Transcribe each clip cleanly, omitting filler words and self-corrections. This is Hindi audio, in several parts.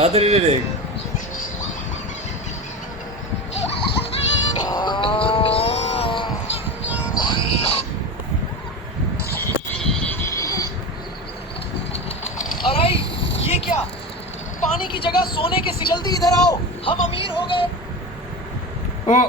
Kadrilik. अरे ये क्या पानी की जगह सोने के जल्दी इधर आओ हम अमीर हो गए Oh.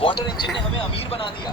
वाटर इंजन ने हमें अमीर बना दिया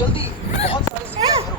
जल्दी बहुत सारे सिक्के भरो